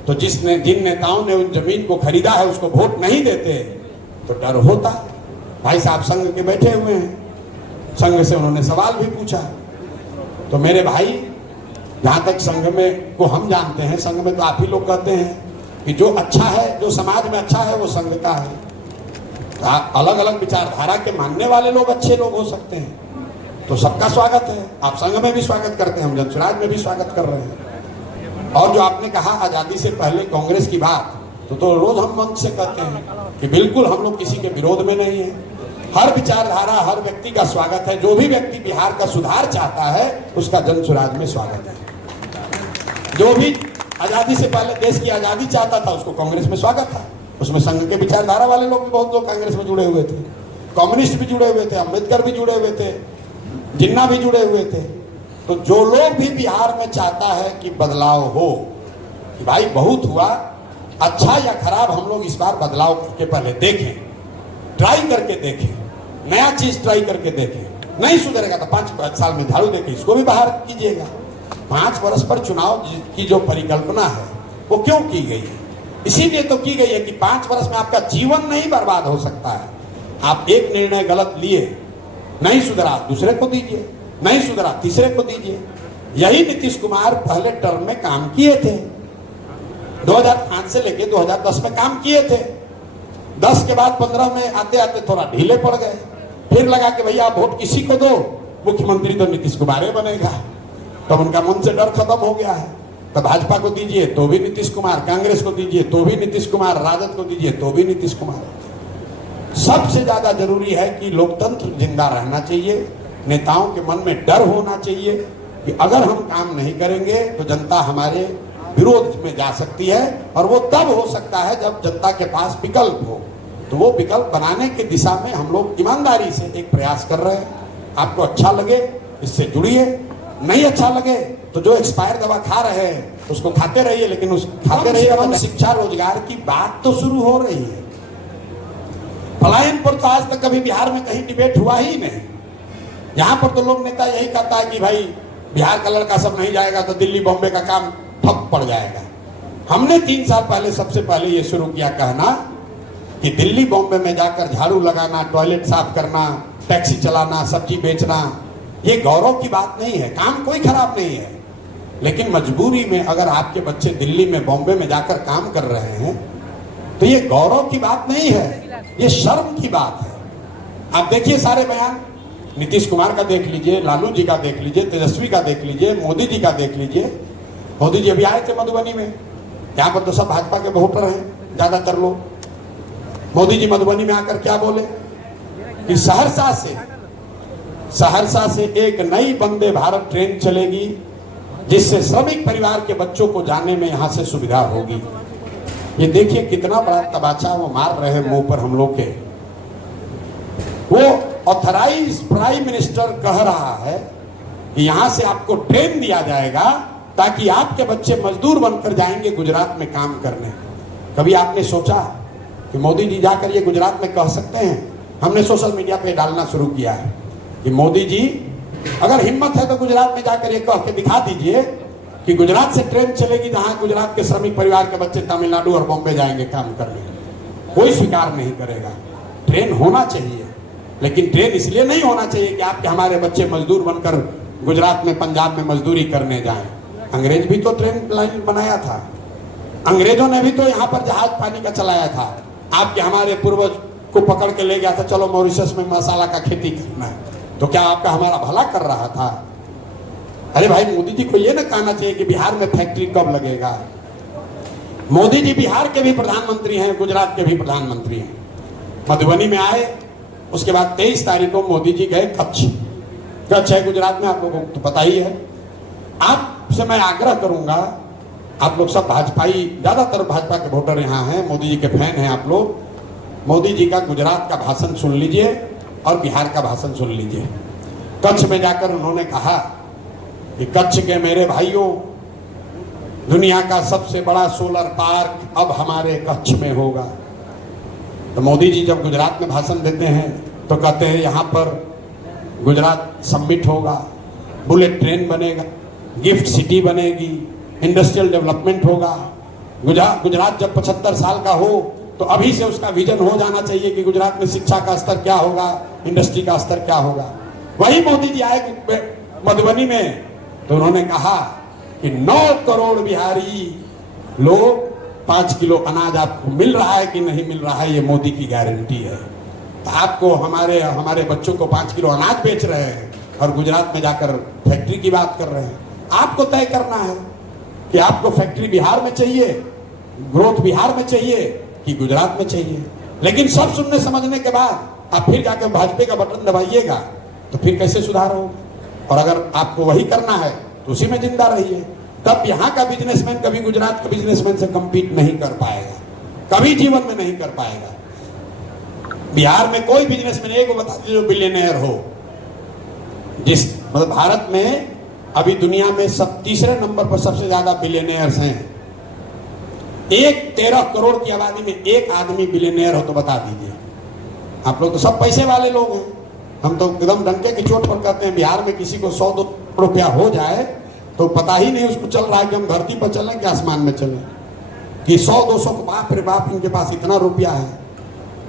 तो जिन नेताओं ने उन जमीन को खरीदा है उसको वोट नहीं देते तो डर होता। भाई साहब संघ के बैठे हुए हैं, संघ से उन्होंने सवाल भी पूछा। तो मेरे भाई, जहां तक संघ में को हम जानते हैं, संघ में तो आप ही लोग कहते हैं कि जो अच्छा है, जो समाज में अच्छा है वो संघ का है। अलग अलग विचारधारा के मानने वाले लोग अच्छे लोग हो सकते हैं, तो सबका स्वागत है। आप संघ में भी स्वागत करते हैं, हम जनसुराज में भी स्वागत कर रहे हैं। और जो आपने कहा आजादी से पहले कांग्रेस की बात, तो रोज हम मंच से कहते हैं कि बिल्कुल हम लोग किसी के विरोध में नहीं है। हर विचारधारा, हर व्यक्ति का स्वागत है। जो भी व्यक्ति बिहार का सुधार चाहता है उसका जनसुराज में स्वागत है। जो भी आजादी से पहले देश की आजादी चाहता था उसको कांग्रेस में स्वागत था। उसमें संघ के विचारधारा वाले लोग भी बहुत लोग कांग्रेस में जुड़े हुए थे, कम्युनिस्ट भी जुड़े हुए थे, अम्बेडकर भी जुड़े हुए थे, जिन्ना भी जुड़े हुए थे। तो जो लोग भी बिहार में चाहता है कि बदलाव हो, कि भाई बहुत हुआ, अच्छा या खराब, हम लोग इस बार बदलाव करके पहले देखें, ट्राई करके देखें, नया चीज ट्राई करके देखें। नहीं सुधरेगा तो 5 साल में झाड़ू देके इसको भी बाहर कीजिएगा। 5 वर्ष पर चुनाव की जो परिकल्पना है वो क्यों की गई है? इसीलिए तो की गई है कि 5 वर्ष में आपका जीवन नहीं बर्बाद हो सकता है। आप एक निर्णय गलत लिए, नहीं सुधरा दूसरे को दीजिए, नहीं सुधरा तीसरे को दीजिए। यही नीतीश कुमार पहले टर्म में काम किए थे। 2005 से लेके 2010 में काम किए थे। 10 के बाद 15 में आते आते थोड़ा ढीले पड़ गए। फिर लगा कि भैया वोट किसी को दो, मुख्यमंत्री तो नीतीश कुमार ही बनेगा। तब उनका मन से डर खत्म हो गया है। तो भाजपा को दीजिए तो भी नीतीश कुमार, कांग्रेस को दीजिए तो भी नीतीश कुमार, राजद को दीजिए तो भी नीतीश कुमार। सबसे ज्यादा जरूरी है कि लोकतंत्र जिंदा रहना चाहिए। नेताओं के मन में डर होना चाहिए कि अगर हम काम नहीं करेंगे तो जनता हमारे विरोध में जा सकती है। और वो तब हो सकता है जब जनता के पास विकल्प हो। तो वो विकल्प बनाने की दिशा में हम लोग ईमानदारी से एक प्रयास कर रहे हैं। आपको अच्छा लगे इससे जुड़िए, नहीं अच्छा लगे तो जो एक्सपायर दवा खा रहे हैं उसको खाते रहिए, लेकिन उस खाते रहिए। अब शिक्षा रोजगार की बात तो शुरू हो रही है। पलायन पर तो आज तक कभी बिहार में कहीं डिबेट हुआ ही नहीं। यहाँ पर तो लोग नेता यही कहता है कि भाई बिहार का लड़का सब नहीं जाएगा तो दिल्ली बॉम्बे का काम ठप पड़ जाएगा। हमने 3 साल पहले सबसे पहले ये शुरू किया कहना कि दिल्ली बॉम्बे में जाकर झाड़ू लगाना, टॉयलेट साफ करना, टैक्सी चलाना, सब्जी बेचना, ये गौरव की बात नहीं है। काम कोई खराब नहीं है, लेकिन मजबूरी में अगर आपके बच्चे दिल्ली में, बॉम्बे में जाकर काम कर रहे हैं तो ये गौरव की बात नहीं है, ये शर्म की बात है। आप देखिए सारे बयान, नीतीश कुमार का देख लीजिए, लालू जी का देख लीजिए, तेजस्वी का देख लीजिए, मोदी जी का देख लीजिए। मोदी जी अभी आए थे मधुबनी में, यहाँ पर तो सब भाजपा के वोटर हैं ज्यादातर लोग। मोदी जी मधुबनी में आकर क्या बोले कि सहरसा से एक नई वंदे भारत ट्रेन चलेगी जिससे श्रमिक परिवार के बच्चों को जाने में यहाँ से सुविधा होगी। ये देखिए कितना बड़ा तमाचा वो मार रहे हैं मुंह पर हम लोग के। वो ऑथराइज प्राइम मिनिस्टर कह रहा है कि यहाँ से आपको ट्रेन दिया जाएगा ताकि आपके बच्चे मजदूर बनकर जाएंगे गुजरात में काम करने। कभी आपने सोचा कि मोदी जी जाकर ये गुजरात में कह सकते हैं? हमने सोशल मीडिया पे डालना शुरू किया है कि मोदी जी अगर हिम्मत है तो गुजरात में जाकर ये कह के दिखा दीजिए कि गुजरात से ट्रेन चलेगी जहां गुजरात के श्रमिक परिवार के बच्चे तमिलनाडु और बॉम्बे जाएंगे काम करने। कोई स्वीकार नहीं करेगा। ट्रेन होना चाहिए, लेकिन ट्रेन इसलिए नहीं होना चाहिए कि आपके हमारे बच्चे मजदूर बनकर गुजरात में, पंजाब में मजदूरी करने जाएं। अंग्रेज भी तो ट्रेन लाइन बनाया था, अंग्रेजों ने भी तो यहाँ पर जहाज पानी का चलाया था। आपके हमारे पूर्वज को पकड़ के ले गया था, चलो मॉरिशस में मसाला का खेती करना है, तो क्या आपका हमारा भला कर रहा था? अरे भाई मोदी जी को ये ना कहना चाहिए कि बिहार में फैक्ट्री कब लगेगा। मोदी जी बिहार के भी प्रधानमंत्री हैं, गुजरात के भी प्रधानमंत्री हैं। मधुबनी में आए, उसके बाद 23 तारीख को मोदी जी गए कच्छ। कच्छ है गुजरात में, आप लोगों को तो पता ही है। आपसे मैं आग्रह करूंगा, आप लोग सब भाजपाई, ज्यादातर भाजपा के वोटर यहाँ हैं, मोदी जी के फैन हैं आप लोग। मोदी जी का गुजरात का भाषण सुन लीजिए और बिहार का भाषण सुन लीजिए। कच्छ में जाकर उन्होंने कहा कि कच्छ के मेरे भाइयों, दुनिया का सबसे बड़ा सोलर पार्क अब हमारे कच्छ में होगा। तो मोदी जी जब गुजरात में भाषण देते हैं तो कहते हैं यहाँ पर गुजरात समिट होगा, बुलेट ट्रेन बनेगा, गिफ्ट सिटी बनेगी, इंडस्ट्रियल डेवलपमेंट होगा, गुजरात जब 75 साल का हो तो अभी से उसका विजन हो जाना चाहिए कि गुजरात में शिक्षा का स्तर क्या होगा, इंडस्ट्री का स्तर क्या होगा। वही मोदी जी आए मधुबनी में तो उन्होंने कहा कि 9 करोड़ बिहारी लोग 5 किलो अनाज आपको मिल रहा है कि नहीं मिल रहा है, ये मोदी की गारंटी है। तो आपको हमारे बच्चों को 5 किलो अनाज बेच रहे हैं और गुजरात में जाकर फैक्ट्री की बात कर रहे हैं। आपको तय करना है कि आपको फैक्ट्री बिहार में चाहिए, ग्रोथ बिहार में चाहिए कि गुजरात में चाहिए। लेकिन सब सुनने समझने के बाद आप फिर जाकर भाजपा का बटन दबाइएगा तो फिर कैसे सुधार होगा। और अगर आपको वही करना है तो उसी में जिंदा रहिए। तब यहाँ का बिजनेसमैन कभी गुजरात के बिजनेसमैन से compete नहीं कर पाएगा, कभी जीवन में नहीं कर पाएगा। बिहार में कोई बिजनेसमैन एक बता दीजिए जो बिलियनर हो। जिस मतलब भारत में अभी दुनिया में तीसरे नंबर पर सबसे ज्यादा बिलियनर्स हैं। 13 करोड़ की आबादी में एक आदमी बिलियनर हो तो बता दीजिए। आप लोग तो सब पैसे वाले लोग हैं। हम तो एकदम डंके की चोट पर कहते हैं बिहार में किसी को 100-200 रुपया हो जाए तो पता ही नहीं उसको चल रहा है कि हम धरती पर चलें कि आसमान में चलें, कि 100-200 बाप रे बाप इनके पास इतना रुपया है।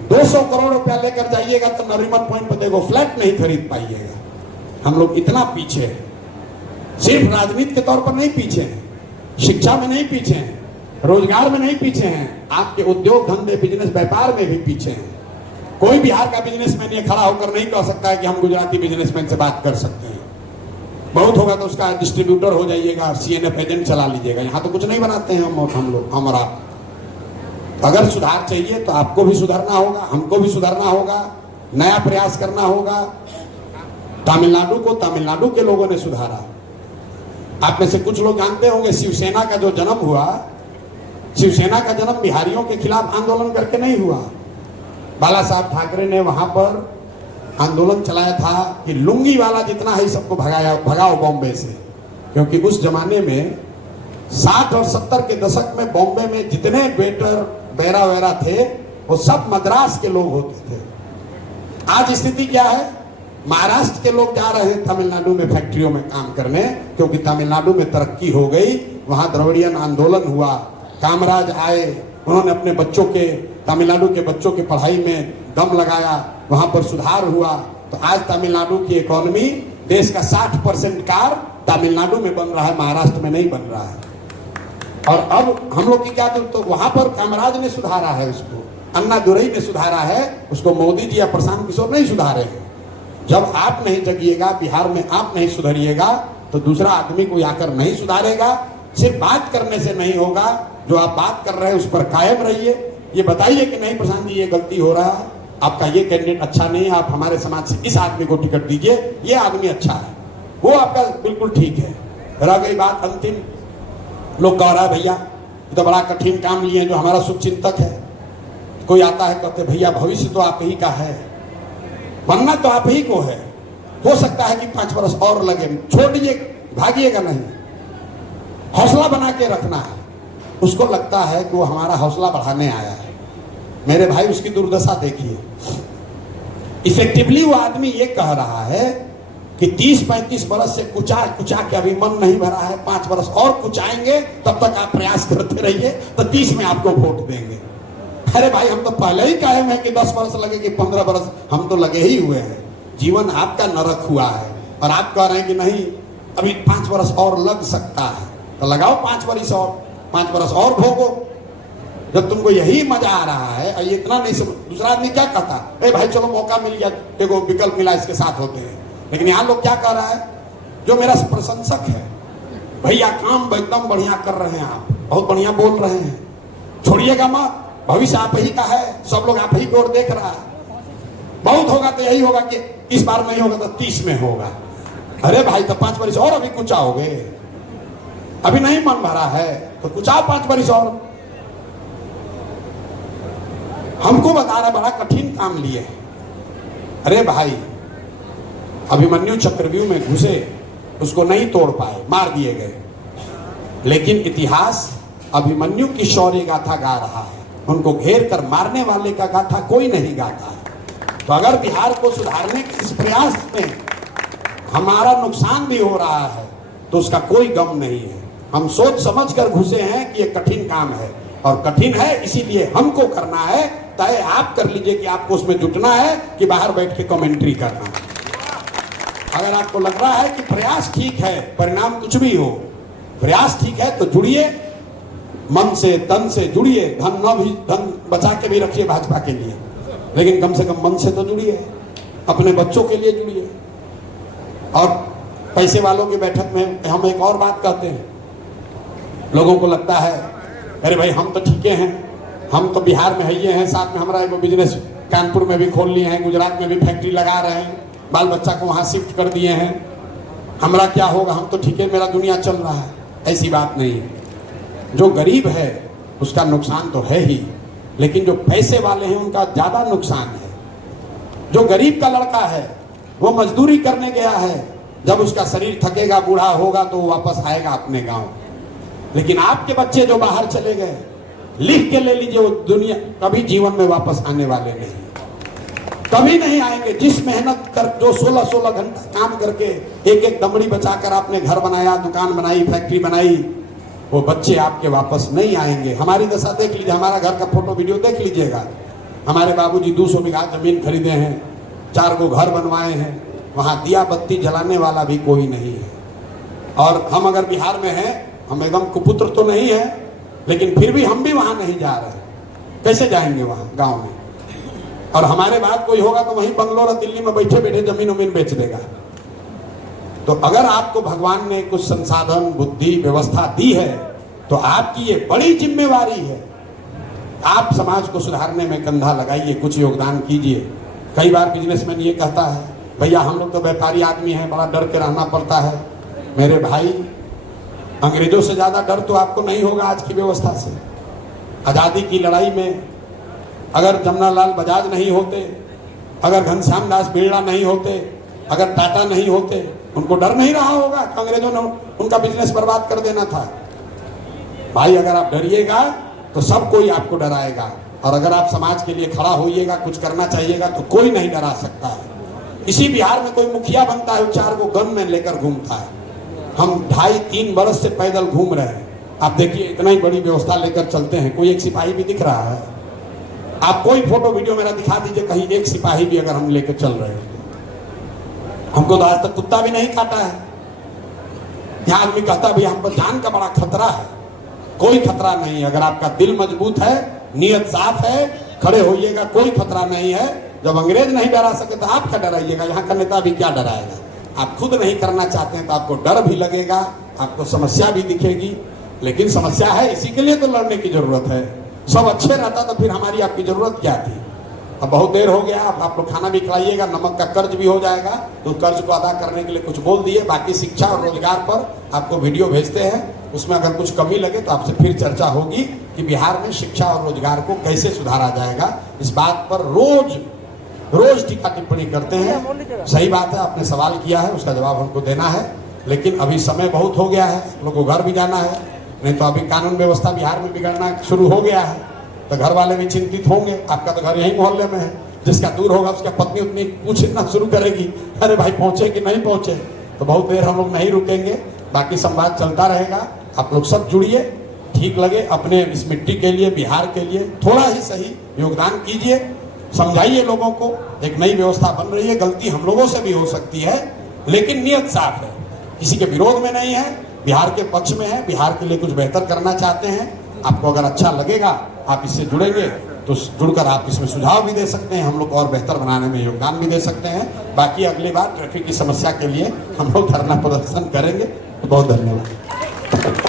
200 करोड़ रुपया लेकर जाइएगा तो नरीमन पॉइंट पर देखो फ्लैट नहीं खरीद पाइएगा। हम लोग इतना पीछे हैं। सिर्फ राजनीति के तौर पर नहीं पीछे हैं, शिक्षा में नहीं पीछे हैं, रोजगार में नहीं पीछे हैं, आपके उद्योग धंधे बिजनेस व्यापार में भी पीछे हैं। कोई बिहार का बिजनेसमैन ये खड़ा होकर नहीं कह सकता है कि हम गुजराती बिजनेसमैन से बात कर सकते हैं। बहुत होगा तो उसका डिस्ट्रीब्यूटर हो जाइएगा, सीएनएफ एजेंट चला लीजिएगा। यहाँ तो कुछ नहीं बनाते हैं हम लोग, हम और आप। अगर सुधार चाहिए तो आपको भी सुधरना होगा, हमको भी सुधरना होगा, नया प्रयास करना होगा। तमिलनाडु को तमिलनाडु के लोगों ने सुधारा। आप में से कुछ लोग जानते होंगे शिवसेना का जो जन्म हुआ, शिवसेना का जन्म बिहारियों के खिलाफ आंदोलन करके नहीं हुआ। बाला साहब ठाकरे ने वहां पर आंदोलन चलाया था कि लुंगी वाला जितना है सबको भगाओ बॉम्बे से। क्योंकि उस जमाने में 60 और 70 के दशक में बॉम्बे में जितने वेटर बैरा वैरा थे वो सब मद्रास के लोग होते थे। आज स्थिति क्या है? महाराष्ट्र के लोग जा रहे हैं तमिलनाडु में फैक्ट्रियों में काम करने, क्योंकि तमिलनाडु में तरक्की हो गई। वहां द्रविड़ियन आंदोलन हुआ, कामराज आए, उन्होंने अपने बच्चों के, तमिलनाडु के बच्चों की पढ़ाई में दम लगाया, वहां पर सुधार हुआ। तो आज तमिलनाडु की इकोनॉमी, देश का 60% कार तमिलनाडु में बन रहा है, महाराष्ट्र में नहीं बन रहा है। और अब हम लोग की क्या, तो वहां पर कामराज ने सुधारा है उसको, अन्ना दुरई ने सुधारा है उसको, मोदी जी या प्रशांत किशोर नहीं सुधारे हैं। जब आप नहीं जगिएगा, बिहार में आप नहीं सुधरिएगा तो दूसरा आदमी कोई आकर नहीं सुधारेगा। सिर्फ बात करने से नहीं होगा, जो आप बात कर रहे हैं उस पर कायम रहिए। ये बताइए कि नहीं प्रशांत जी ये गलती हो रहा है, आपका ये कैंडिडेट अच्छा नहीं है, आप हमारे समाज से इस आदमी को टिकट दीजिए, ये आदमी अच्छा है, वो आपका बिल्कुल ठीक है। रह गई बात अंतिम, लोग कह रहा है भैया ये तो बड़ा कठिन काम लिए जो हमारा शुभचिंतक है। कोई आता है कहते भैया भविष्य तो आप ही का है, बनना तो आप ही को है, हो सकता है कि 5 वर्ष और लगे, छोड़िए, भागिएगा नहीं, हौसला बना के रखना है। उसको लगता है कि वो हमारा हौसला बढ़ाने आया है। मेरे भाई उसकी दुर्दशा देखिए। इफेक्टिवली वो आदमी ये कह रहा है कि 30-35 वर्ष से कुचा के अभी मन नहीं भरा है, 5 वर्ष और कुचाएंगे, तब तक आप प्रयास करते रहिए तो 30 में आपको वोट देंगे। अरे भाई हम तो पहले ही कायम है कि 10 वर्ष लगे कि 15 वर्ष, हम तो लगे ही हुए हैं। जीवन आपका नरक हुआ है और आप कह रहे हैं कि नहीं अभी 5 वर्ष और लग सकता है, तो लगाओ 5 वर्ष और भोगो। जब तुमको यही मजा आ रहा है और ये इतना नहीं समझ, दूसरा आदमी क्या कहता है, ए भाई चलो मौका मिल गया, देखो विकल्प मिला, इसके साथ होते हैं। लेकिन यहाँ लोग क्या कह रहा है, जो मेरा प्रशंसक है, भैया काम एकदम बढ़िया कर रहे हैं, आप बहुत बढ़िया बोल रहे हैं, छोड़िएगा मत, भविष्य आप ही का है, सब लोग आप ही की ओर देख रहा है। बहुत होगा तो यही होगा कि इस बार नहीं होगा तो 30 में होगा। अरे भाई तो 5 वर्ष और अभी कुचाओगे, अभी नहीं मन भरा है तो कुचाओ 5 वर्ष और। हमको बता रहा बड़ा कठिन काम लिए। अरे भाई अभिमन्यु चक्रव्यूह में घुसे, उसको नहीं तोड़ पाए, मार दिए गए, लेकिन इतिहास अभिमन्यु की शौर्य गाथा गा रहा है। उनको घेर कर मारने वाले का गाथा कोई नहीं गाता है। तो अगर बिहार को सुधारने के इस प्रयास में हमारा नुकसान भी हो रहा है तो उसका कोई गम नहीं है। हम सोच समझ कर घुसे हैं कि ये कठिन काम है और कठिन है, इसीलिए हमको करना है। तय आप कर लीजिए कि आपको उसमें जुटना है कि बाहर बैठ के कमेंट्री करना है। अगर आपको लग रहा है कि प्रयास ठीक है, परिणाम कुछ भी हो, प्रयास ठीक है तो जुड़िए, मन से तन से जुड़िए। धन बचा के भी रखिए भाजपा के लिए, लेकिन कम से कम मन से तो जुड़िए, अपने बच्चों के लिए जुड़िए। और पैसे वालों की बैठक में हम एक और बात कहते हैं, लोगों को लगता है अरे भाई हम तो ठीके हैं, हम तो बिहार में है, हैं, साथ में हमारा एक बिजनेस कानपुर में भी खोल लिए हैं, गुजरात में भी फैक्ट्री लगा रहे हैं, बाल बच्चा को वहाँ शिफ्ट कर दिए हैं, हमारा क्या होगा, हम तो ठीक है, मेरा दुनिया चल रहा है। ऐसी बात नहीं है। जो गरीब है उसका नुकसान तो है ही, लेकिन जो पैसे वाले हैं उनका ज़्यादा नुकसान है। जो गरीब का लड़का है वो मजदूरी करने गया है, जब उसका शरीर थकेगा, बूढ़ा होगा तो वो वापस आएगा अपने गांव। लेकिन आपके बच्चे जो बाहर चले गए, लिख के ले लीजिए, वो दुनिया कभी जीवन में वापस आने वाले नहीं, कभी नहीं आएंगे। जिस मेहनत कर, जो 16-16 घंटा काम करके एक एक दमड़ी बचाकर आपने घर बनाया, दुकान बनाई, फैक्ट्री बनाई, वो बच्चे आपके वापस नहीं आएंगे। हमारी दशा देख लीजिए, हमारा घर का फोटो वीडियो देख लीजिएगा। हमारे बाबूजी 200 बीघा जमीन खरीदे हैं, 4 गो घर बनवाए हैं, वहाँ दिया बत्ती जलाने वाला भी कोई नहीं है। और हम अगर बिहार में हैं, हम एकदम कुपुत्र तो नहीं है, लेकिन फिर भी हम भी वहाँ नहीं जा रहे। कैसे जाएंगे वहाँ गांव में? और हमारे बाद कोई होगा तो वहीं बंगलोर और दिल्ली में बैठे बैठे जमीन उमीन बेच देगा। तो अगर आपको भगवान ने कुछ संसाधन, बुद्धि, व्यवस्था दी है तो आपकी ये बड़ी जिम्मेवारी है, आप समाज को सुधारने में कंधा लगाइए, कुछ योगदान कीजिए। कई बार बिजनेसमैन ये कहता है भैया हम लोग तो व्यापारी आदमी हैं, बड़ा डर के रहना पड़ता है। मेरे भाई, अंग्रेजों से ज्यादा डर तो आपको नहीं होगा आज की व्यवस्था से। आजादी की लड़ाई में अगर जमनालाल बजाज नहीं होते, अगर घनश्याम दास बिरला नहीं होते, अगर टाटा नहीं होते, उनको डर नहीं रहा होगा कि अंग्रेजों ने उनका बिजनेस बर्बाद कर देना था। भाई अगर आप डरिएगा तो सब कोई आपको डराएगा, और अगर आप समाज के लिए खड़ा होइएगा, कुछ करना चाहिएगा, तो कोई नहीं डरा सकता है। इसी बिहार में कोई मुखिया बनता है, 4 गो गन में लेकर घूमता है। हम 2.5-3 बरस से पैदल घूम रहे हैं। आप देखिए, इतना ही बड़ी व्यवस्था लेकर चलते हैं, कोई एक सिपाही भी दिख रहा है? आप कोई फोटो वीडियो मेरा दिखा दीजिए, कहीं एक सिपाही भी अगर हम लेकर चल रहे हैं। हमको तो आज तक कुत्ता भी नहीं काटा है। यहाँ आदमी कहता भैया हम पर जान का बड़ा खतरा है। कोई खतरा नहीं। अगर आपका दिल मजबूत है, नियत साफ है, खड़े होइएगा, कोई खतरा नहीं है। जब अंग्रेज नहीं डरा सके तो आप क्या डराइएगा? यहाँ का नेता भी क्या डराएगा? आप खुद नहीं करना चाहते हैं तो आपको डर भी लगेगा, आपको समस्या भी दिखेगी। लेकिन समस्या है, इसी के लिए तो लड़ने की जरूरत है। सब अच्छे रहता तो फिर हमारी आपकी जरूरत क्या थी? अब बहुत देर हो गया, अब आप लोग खाना भी खिलाइएगा, नमक का कर्ज भी हो जाएगा, तो कर्ज को अदा करने के लिए कुछ बोल दिए। बाकी शिक्षा और रोजगार पर आपको वीडियो भेजते हैं, उसमें अगर कुछ कमी लगे तो आपसे फिर चर्चा होगी कि बिहार में शिक्षा और रोजगार को कैसे सुधारा जाएगा। इस बात पर रोज टीका टिप्पणी करते हैं। सही बात है, आपने सवाल किया है, उसका जवाब हमको देना है, लेकिन अभी समय बहुत हो गया है, लोग को घर भी जाना है। नहीं तो अभी कानून व्यवस्था बिहार में बिगड़ना शुरू हो गया है, तो घर वाले भी चिंतित होंगे। आपका तो घर यही मोहल्ले में है, जिसका दूर होगा उसका पत्नी उतनी पूछना शुरू करेगी, अरे भाई पहुंचे कि नहीं पहुंचे। तो बहुत देर हम लोग नहीं रुकेंगे, बाकी संवाद चलता रहेगा। आप लोग सब जुड़िए, ठीक लगे अपने इस मिट्टी के लिए, बिहार के लिए थोड़ा ही सही योगदान कीजिए, समझाइए लोगों को। एक नई व्यवस्था बन रही है, गलती हम लोगों से भी हो सकती है, लेकिन नियत साफ है, किसी के विरोध में नहीं है, बिहार के पक्ष में है, बिहार के लिए कुछ बेहतर करना चाहते हैं। आपको अगर अच्छा लगेगा, आप इससे जुड़ेंगे तो जुड़कर आप इसमें सुझाव भी दे सकते हैं, हम लोग और बेहतर बनाने में योगदान भी दे सकते हैं। बाकी अगली बार ट्रैफिक की समस्या के लिए हम लोग धरना प्रदर्शन करेंगे। बहुत धन्यवाद।